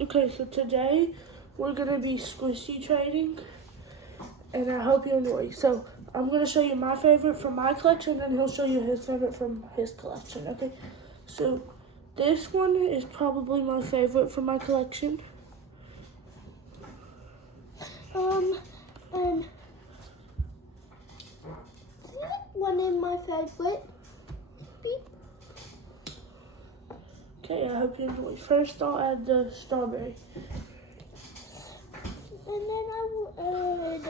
Okay, so today we're gonna be squishy trading, and I hope you enjoy. So I'm gonna show you my favorite from my collection, and he'll show you his favorite from his collection. Okay, so this one is probably my favorite from my collection. And one is my favorite. Beep. Okay, I hope you enjoy. First, I'll add the strawberry. And then I will add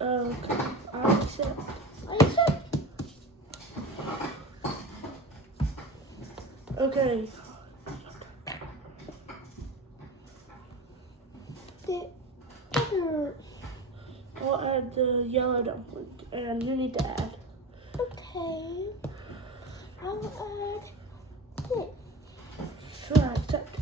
Okay, I accept. I said Okay, the other. I'll add the yellow dumpling, and you need to add. Okay. I will add this. Sure, I accept.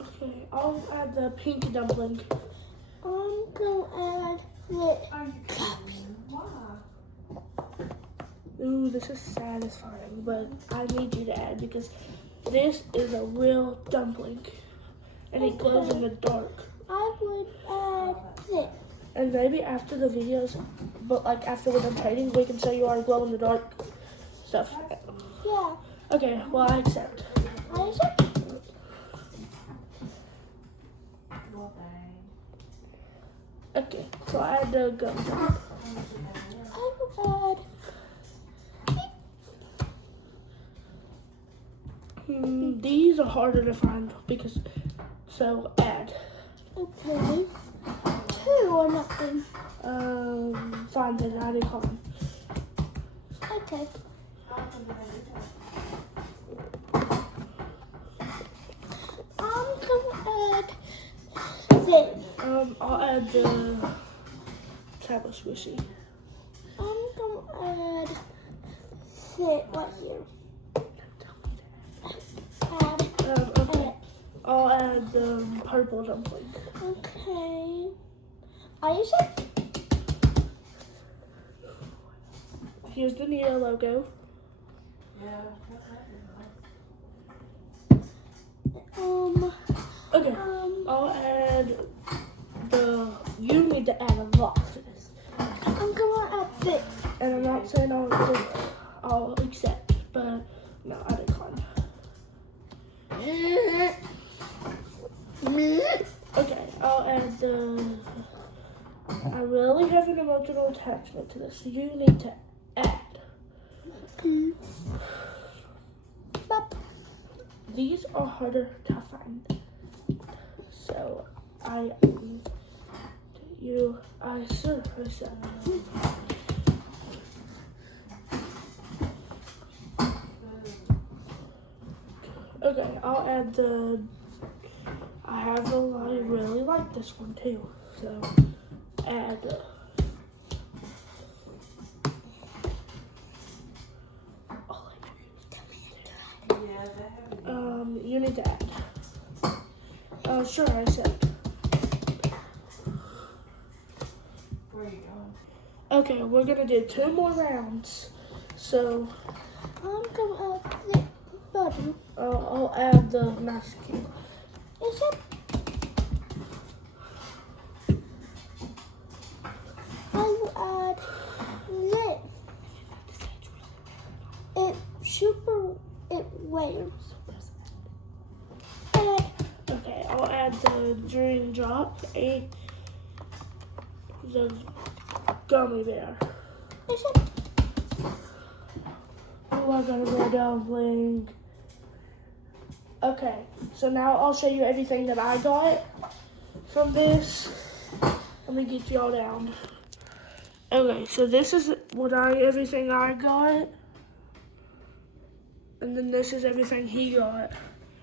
Okay, I'll add the pink dumpling. I'm gonna add this. Ooh, this is satisfying, but I need you to add because this is a real dumpling, and it glows in the dark. I would add this. And maybe after the videos, but like after we're done trading, we can show you our glow in the dark stuff. Yeah. Okay, well I accept. I said Okay, so I add the gum. I will add. These are harder to find because, so add. Okay. 2 or nothing. Fine then, I decline. Okay. I'm gonna add this. I'll add the Tabble Squishy. I'm gonna add this right here. Add. Okay. I'll add the purple dumpling. Okay. I said Here's the Neo logo. Okay. I'll add the. You need to add a lot to this. I'm gonna add this. And I'm not saying I'll accept, but no, I decline. Okay, I'll add the. I really have an emotional attachment to this, so you need to add. These are harder to find, so I sure accept. Okay, I'll add the. I really like this one too, so add. You need to add. Sure, I accept. Where are you going? Okay, we're gonna do 2 more rounds, so I'm gonna add this button. I'll add the mask cube. Is it? I will add this. It weighs. Okay, I'll add the dream drop, the gummy bear. Is it? Oh, I got a red dumpling. Okay, so now I'll show you everything that I got from this. Let me get y'all down. Okay, so this is everything I got. And then this is everything he got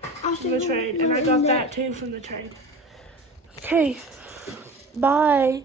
from the trade. And I got that too from the trade. Okay, bye.